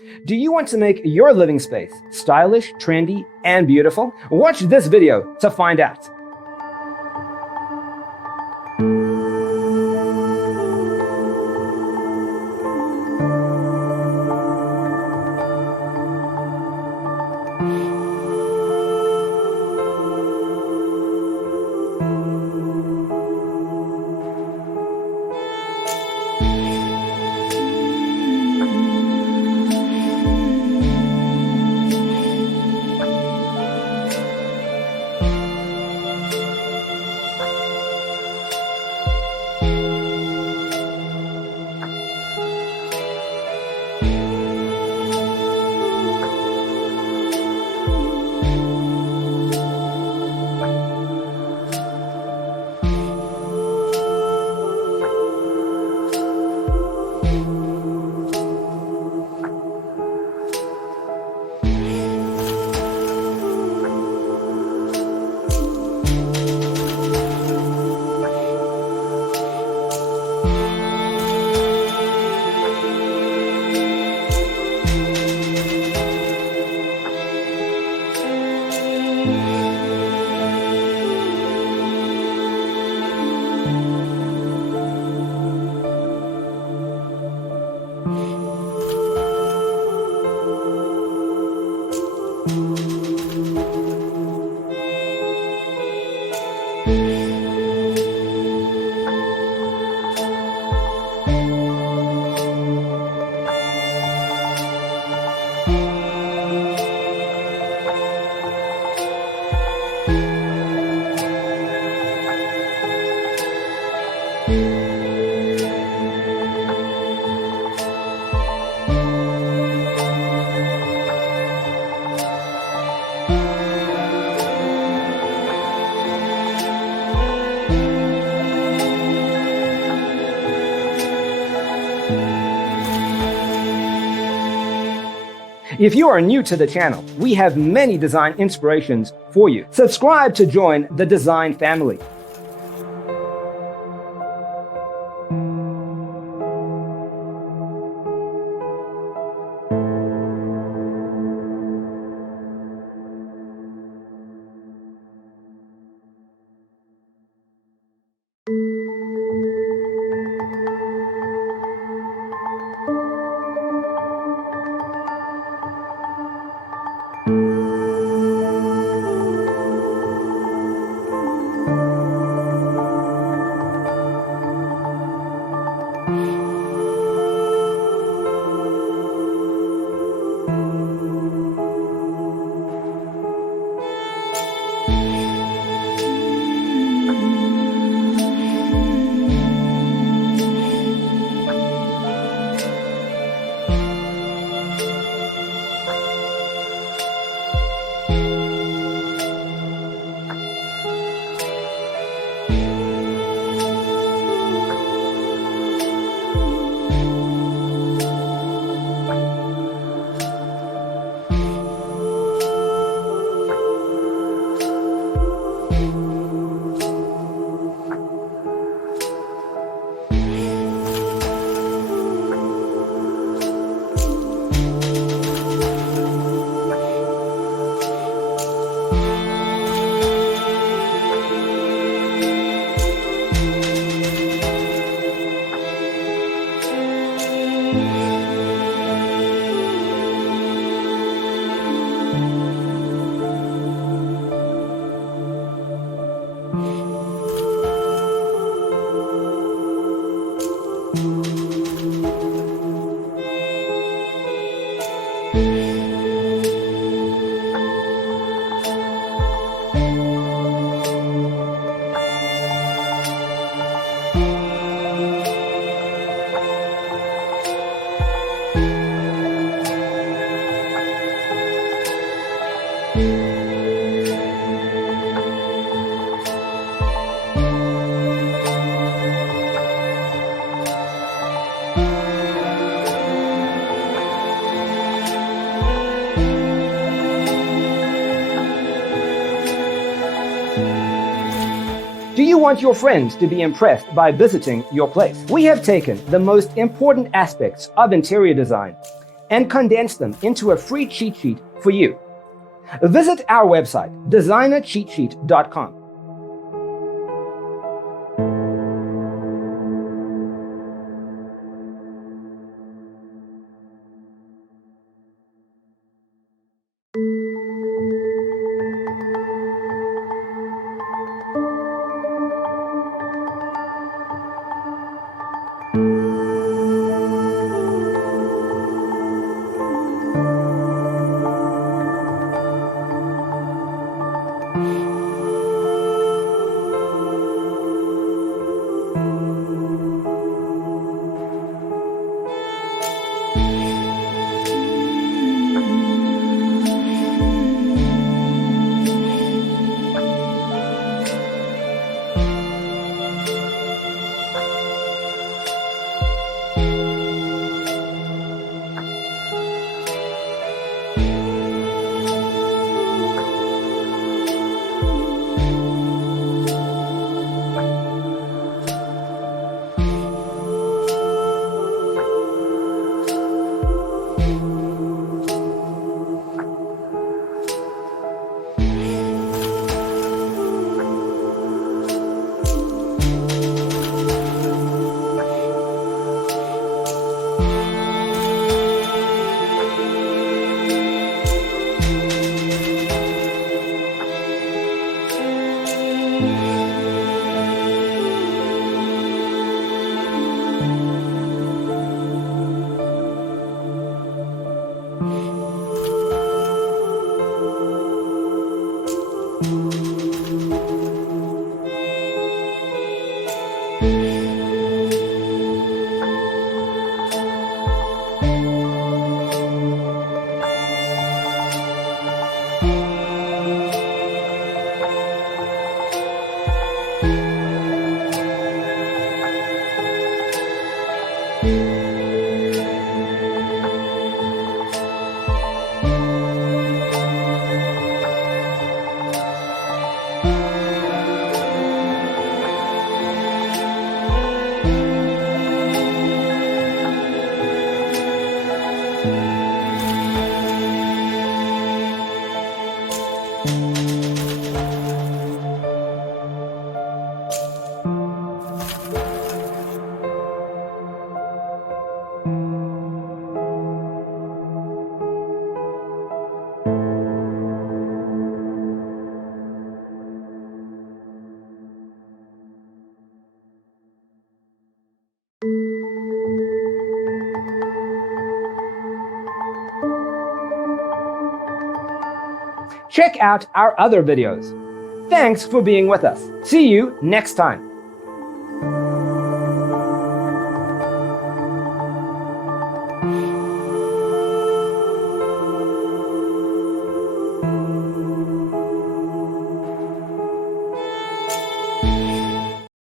Do you want to make your living space stylish, trendy, and beautiful? Watch this video to find out. If you are new to the channel, we have many design inspirations for you. Subscribe to join the design family. Do you want your friends to be impressed by visiting your place? We have taken the most important aspects of interior design and condense them into a free cheat sheet for you. Visit our website, designercheatsheet.com. Check out our other videos. Thanks for being with us. See you next time.